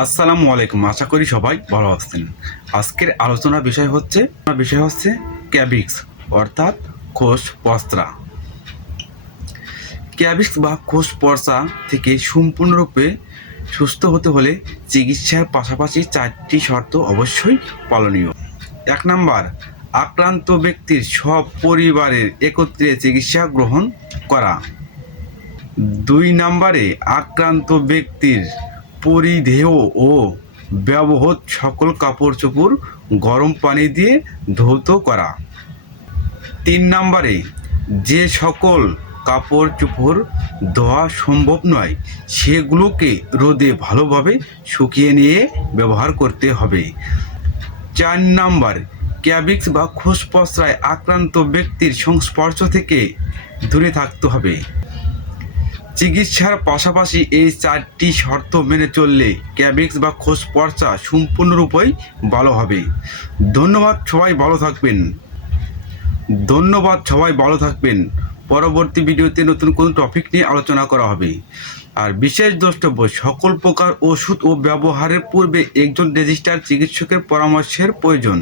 আসসালামু আলাইকুম। আশা করি সবাই ভালো আছেন। আজকের আলোচনার বিষয় হচ্ছে ক্যাবিক্স অর্থাৎ কোষ পস্ত্রা। ক্যাবিক্স বা কোষ পর্চা থেকে সম্পূর্ণরূপে সুস্থ হতে হলে চিকিৎসার পাশাপাশি 4টি শর্ত অবশ্যই পালনীয়। 1 নাম্বার, আক্রান্ত ব্যক্তির সব পরিবারের একত্রে চিকিৎসা গ্রহণ করা। 2 নাম্বারে, আক্রান্ত ব্যক্তির পরিধেয় ও ব্যবহৃত সকল কাপড় চোপড় গরম পানি দিয়ে ধৌত করা। 3 নাম্বারে, যে সকল কাপড় চোপড় ধোয়া সম্ভব নয় সেগুলোকে রোদে ভালোভাবে শুকিয়ে নিয়ে ব্যবহার করতে হবে। 4 নাম্বার, ক্যাবিক্স বা কোষ পস্ত্রায় আক্রান্ত ব্যক্তির সংস্পর্শ থেকে দূরে থাকতে হবে। চিকিৎসার পাশাপাশি এই 4টি শর্ত মেনে চললে ক্যাবিক্স বা কোষ পর্চা সম্পূর্ণরূপেই ভালো হবে। ধন্যবাদ, সবাই ভালো থাকবেন। পরবর্তী ভিডিওতে নতুন কোনো টপিক নিয়ে আলোচনা করা হবে। আর বিশেষ দ্রষ্টব্য, সকল প্রকার ওষুধ ও ব্যবহারের পূর্বে একজন রেজিস্টার্ড চিকিৎসকের পরামর্শের প্রয়োজন।